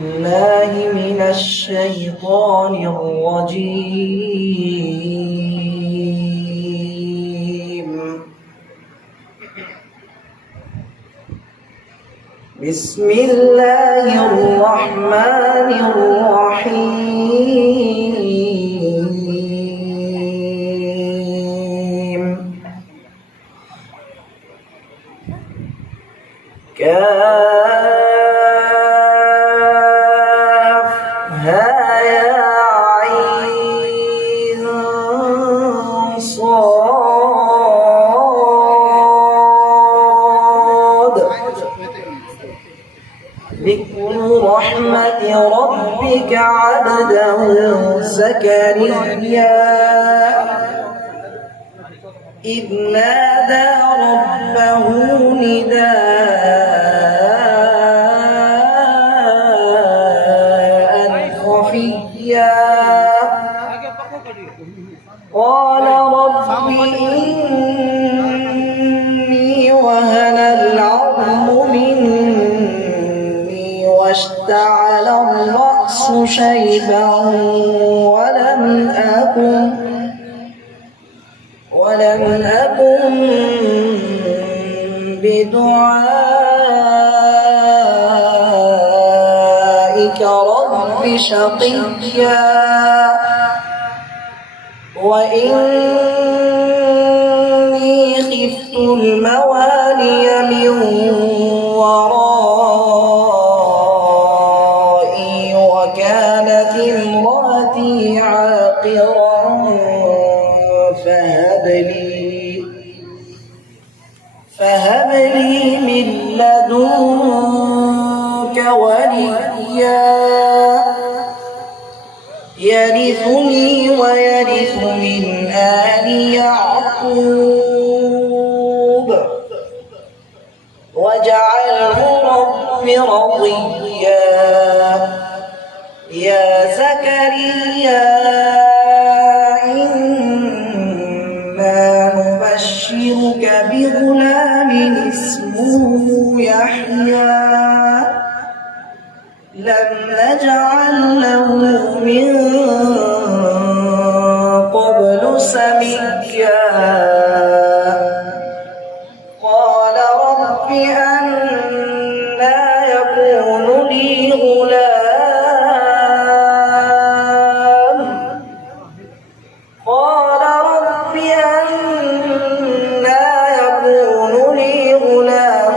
الله من الشيطان الرجيم. بسم الله الرحمن الرحيم. كافها يا عين صاد. ذكر رحمة ربك عبده زكريا إذ نادى ربه نداء خفيا قال رب إني وهن العظم مني واشتعل الرأس شيبا ولم أكن بدعائك رب شقيا وإني خفت الموالي من ورائي وكانت امرأتي عاقرا فهب لي من لدنك وليا يرثني ويرث من آل يعقوب واجعله رب رضيا. يا زكريا نبشرك بغلام اسمه يحيى لم نجعل له من قبل سميا قال رب أنى يكون لي غلام قال رب أنى يكون لي غلام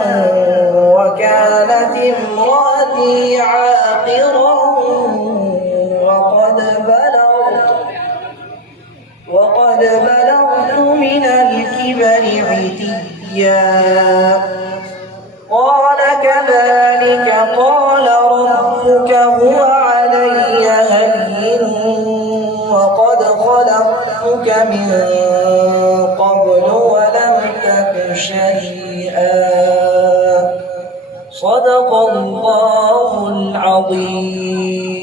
وكانت امرأتي عاقرا وقد بلغت من الكبر عتيا قال كذلك قال ربك هو علي هين وقد خلقتك من قبل ولم تك شيئا. صدق الله العظيم.